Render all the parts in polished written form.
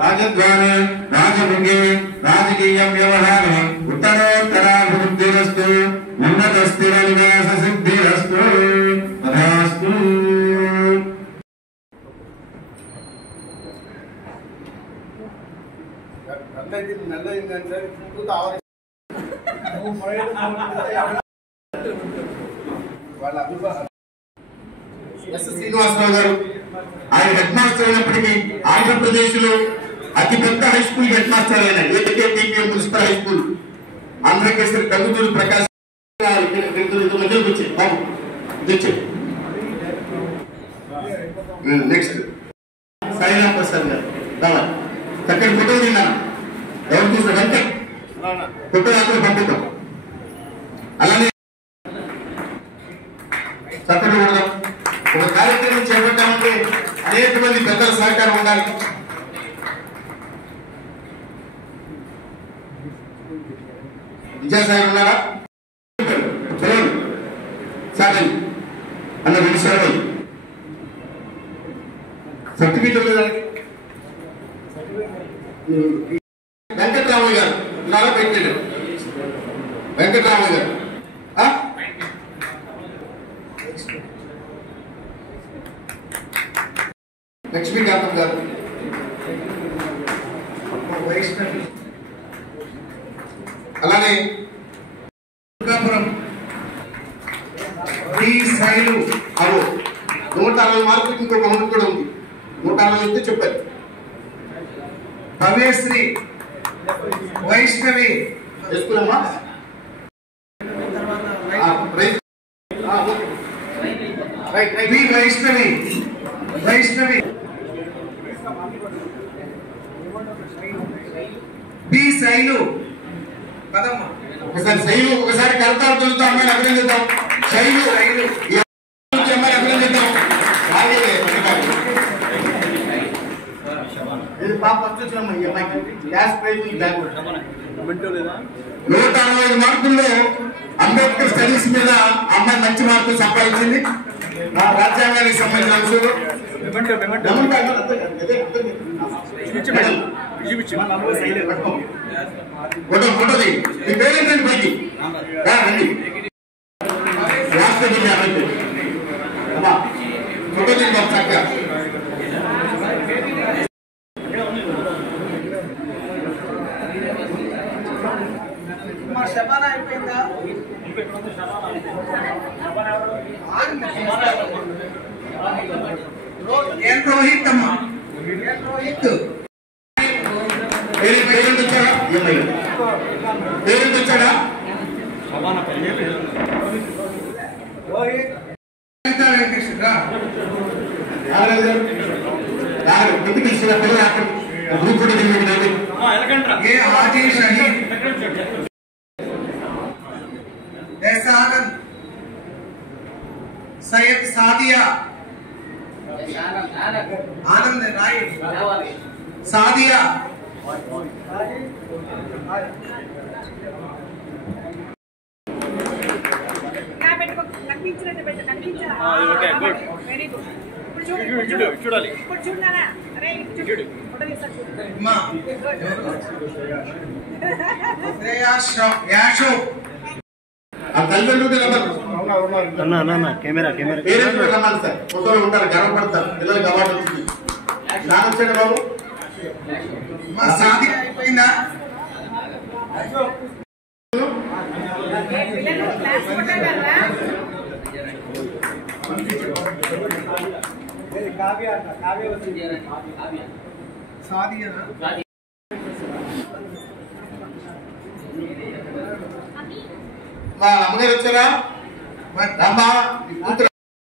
రాజద్వారే రాజభుగే రాజకీయ వ్యవహారే ఉత్తరోత్తరాభివృద్ధిరస్తు ఉన్నత స్థిర నివాస సిద్ధిరస్తు తథాస్తు. శ్రీనివాసరావు గారు ఆయన హెడ్ మాస్టర్ అయినప్పటికీ ఆంధ్రప్రదేశ్ లో అతి పెద్ద హై స్కూల్ హెడ్ మాస్టర్ అయిన ఏకేటీపీఎం municipal high school Andhrakeshwari కందుతూరు Prakash మధ్యలోకి వచ్చాయి బాబు వచ్చాయి. నెక్స్ట్ సాయిరామ్ ప్రసాద్ గారు రావాలి. చక్కటి ఫోటో తిన్నాను. ఎవరు చూసిన వెంకట్ ఫోటో యాత్ర పంపిద్దాం. అలానే చక్కటి కొడదాం. ఒక కార్యక్రమం చేపట్టామంటే అనేక మంది పెద్దల సహకారం ఉండాలి. విద్యాసాగర్ ఉన్నారా? సాగండి అన్న విషయాలు సర్టిఫికెట్ వెంకటరామయ్య గారు ఉన్నారా? పెట్టాడు వెంకటరామయ్య గారు. లక్ష్మీకాంతం గారు వైష్ణవి. అలానే స్థాయిలు అవు 160 మార్కులకి ఇంకొక అమౌంట్ కూడా ఉంది. 160 అయితే చెప్పారు. భవ్యశ్రీ వైష్ణవి వేసుకున్నామా? వైష్ణవి వైష్ణవి బి శైలు పదమ్మ. ఒకసారి శైలు ఒకసారి కడతారు చూస్తాం. అమ్మాయిని అభినందిద్దాం. శైలు శైలు అమ్మాయిని అభినందిద్దాం. పాప 165 మార్కుల్లో అంబేద్కర్ స్టడీస్ మీద అమ్మాయి మంచి మార్కులు సంపాదించింది. రాజ్యాంగానికి సంబంధించిన అంశాలు ఫోటోది మీ పేరేంటండి? పైకి రండి. ఫోటో తీద్దాం చక్కగా. రోహిత్ అమ్మ రోహిత్ పేరెంట్ వచ్చాడా? పేరెంట్ వచ్చాడా? सैयद सादिया आनंद राय सादिया కెమెరా ఫోటోలు ఉంటారు, గర్వపడతారు. పిల్లలకి అవార్డు వచ్చింది. వచ్చాడు బాబు. సాధి అయిపోయిందా? మా అమ్మగారు వచ్చారా?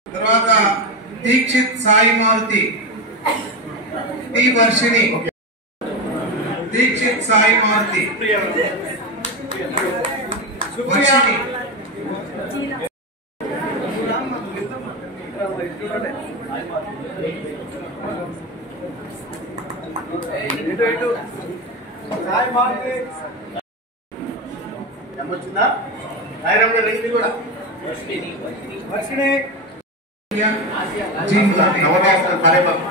తర్వాత దీక్షిత్ సాయి మారుతి టి వర్షిణి దీక్షిత్ సాయి మారుతి వర్షిణి సాయి మారుతి ఏమొచ్చిందా? సాయిరామ్ గారు రండి కూడా. వర్షిణి నవరాత్రి కార్యక్రమం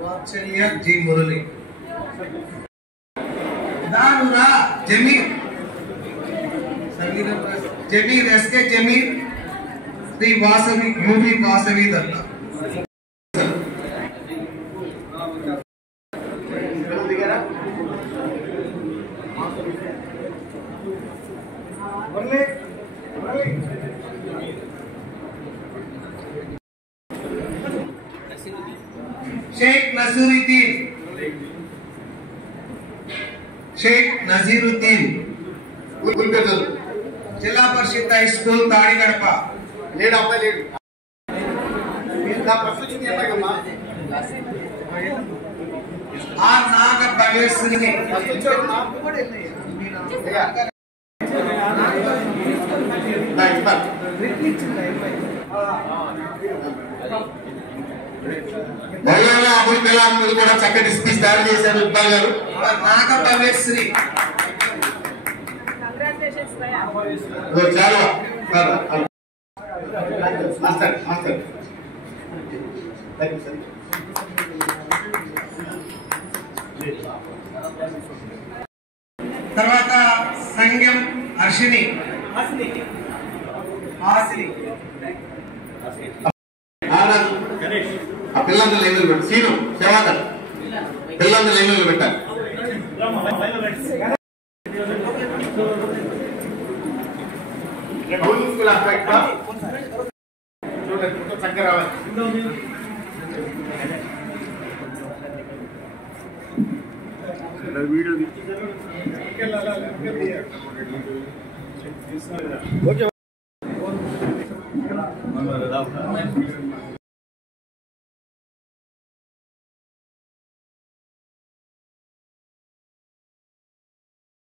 वात्सल्य जी मुरली दानुरा जमीर जमीर एसके जमीर श्री वासवी यूवी वासवी दत्ता शेख नजीरुद्दीन जिला परिषद हाई स्कूल ताड़ीगड़प आर नाग भगेश्वरी మౌలానా అబుల్ కలాం మీద కూడా చక్కటి స్పీచ్ తయారు చేశారు ఇక్బాల్ గారు. నాగ భగేశ్వరి చాలా మాస్టర్ మాస్టర్ తర్వాత సంగం హర్షిని హాసిని ఆ పిల్లల్ని లైన్లో పెట్టు. సీను శవాకర్ పిల్లల్ని లైన్లో పెట్టాలి. చక్కగా రావాలి.